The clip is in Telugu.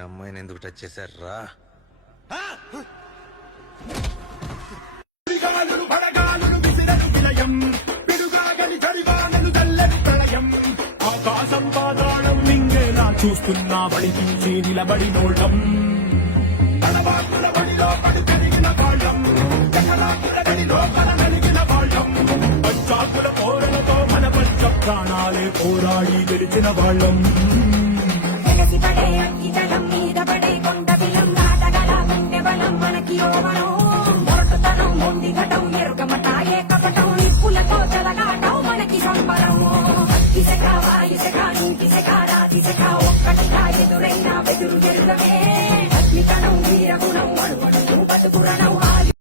అమ్మాయిని ఎందుకు టచ్ చేశారా? ఆకాశం పాతాళం మింగేలా చూస్తున్నా బడికించి నిలబడి నోళ్ళం తలబాకుల బడిలో పడి పెరిగిన వాళ్ళం చకరాకుల గడిలో కలగలిగిన వాళ్ళం పంచాకుల పోరలతో మన పంచ ప్రాణాలే పోరాడి గెలిచిన వాళ్ళం పడే అగ్గి జలం మీద పడే కొండ బిలం నాటగల గుండె బలం మనకి ఓవరం మొరటుతనం మొండి ఘటం ఎరుగమట ఏ కపటం నిప్పులతో చెలగాటం మనకి సంబరం అగ్గిసెక వాయుసెక నీటిసెక రాతిసెక ఒక్కటిగా ఎదురైన బెదురు జరుగమే